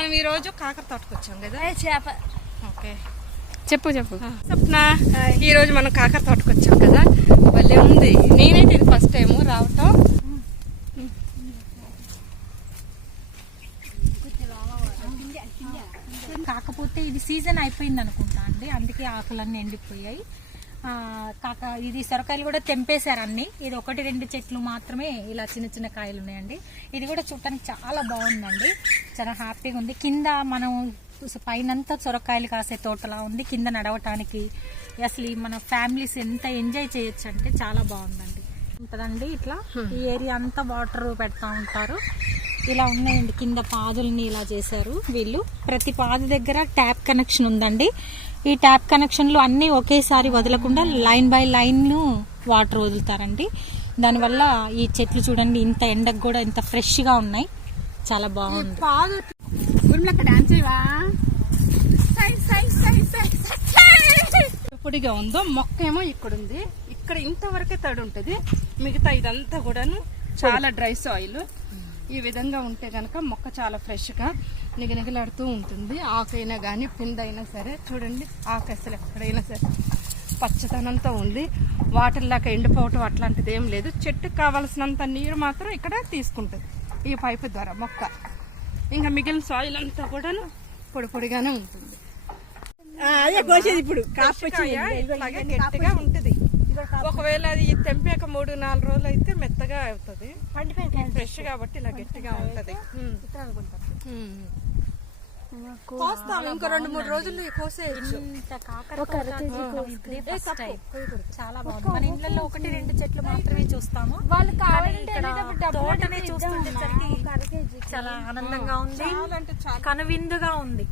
మనం ఈ రోజు కాకర తోటకు వచ్చాం కదా? చేప. ఓకే. చెప్పు చెప్పు. స్వప్న ఈ రోజు మనం కాకర తోటకు వచ్చాం కదా? భలే ఉంది. నేనైతే ఇది ఫస్ట్ టైం రావటం. కాకపోతే ఇది సీజన్ అయిపోయింది అనుకుంటా అండి. అందుకే ఆకులన్నీ ఎండిపోయాయి. కాక ఇది సొరకాయలు కూడా తెంపేశారు అన్ని. ఇది ఒకటి రెండు చెట్లు మాత్రమే ఇలా చిన్న చిన్న కాయలు ఉన్నాయండి. ఇది కూడా చూడటానికి చాలా బాగుందండి. చాలా హ్యాపీగా ఉంది. కింద మనం పైనంతా సొరకాయలు కాసే తోటలా ఉంది. కింద నడవటానికి అసలు ఈ మన ఫ్యామిలీస్ ఎంత ఎంజాయ్ చేయొచ్చు అంటే చాలా బాగుందండి. ఉంటుందండి ఇట్లా. ఈ ఏరియా అంతా వాటర్ పెడతా ఉంటారు. ఇలా ఉన్నాయండి. కింద పాదుల్ని ఇలా చేశారు వీళ్ళు. ప్రతి పాదు దగ్గర ట్యాప్ కనెక్షన్ ఉందండి. ఈ ట్యాప్ కనెక్షన్లు అన్నీ ఒకేసారి వదలకుండా లైన్ బై లైన్ వాటర్ వదులుతారండి. దానివల్ల ఈ చెట్లు చూడండి ఇంత ఎండకు కూడా ఇంత ఫ్రెష్గా ఉన్నాయి. చాలా బాగుంది. పొడిగా ఉందో మొక్క ఏమో ఇక్కడ ఉంది ఇక్కడ ఇంతవరకే తడి ఉంటుంది. మిగతా ఇదంతా కూడాను చాలా డ్రై సాయిల్. ఈ విధంగా ఉంటే గనక మొక్క చాలా ఫ్రెష్గా నిగనిగలాడుతూ ఉంటుంది. ఆకైనా కానీ పిందైనా సరే చూడండి ఆకు అసలు ఎక్కడైనా సరే పచ్చదనంతో ఉంది వాటర్ లాగా ఎండిపోవటం అట్లాంటిది ఏం లేదు. చెట్టుకు కావాల్సినంత నీరు మాత్రం ఇక్కడ తీసుకుంటుంది ఈ పైపు ద్వారా మొక్క. ఇంకా మిగిలిన సాయిల్ అంతా కూడాను పొడి పొడిగానే ఉంటుంది. అదే కోసేది ఇప్పుడు. ఇట్లాగే గట్టిగా ఉంటది. ఒకవేళ అది తెంపాక మూడు నాలుగు రోజులు అయితే అవుతుంది. ఫ్రెష్ కాబట్టి ఇలా గట్టిగా ఉంటది. కోస్తాం ఇంకో రెండు మూడు రోజులు కోసేయచ్చు. చాలా బాగుంది. మన ఇళ్ళల్లో ఒకటి రెండు చెట్లు మాత్రమే చూస్తాము. వాళ్ళు తోటనే చూస్తుండేసరికి చాలా ఆనందంగా ఉంది. అంటే చాలా. కనువిందుగా ఉంది.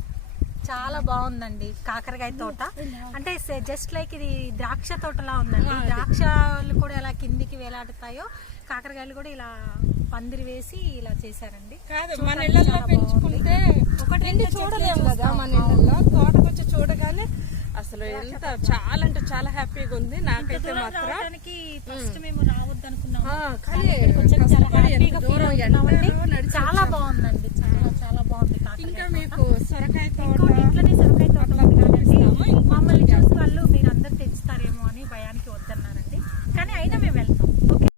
చాలా బాగుందండి కాకరకాయ తోట. అంటే జస్ట్ లైక్ ఇది ద్రాక్ష తోటలా ఉందండి. ద్రాక్షలు కూడా ఎలా కిందికి వేలాడుతాయో కాకరకాయలు కూడా ఇలా పందిరి వేసి ఇలా చేశారండి. కాదు మన ఇళ్ళల్లో పెంచుకుంటే ఒకటి రెండు చూడలేము కదా మన ఇళ్ళల్లో. తోటకొచ్చి చూడగానే అసలు ఎంత చాలా అంటే చాలా హ్యాపీగా ఉంది. నాకైతే మాత్రం ఫస్ట్ మేము రావద్దు అనుకున్నాము ఆ, కానీ 太多了。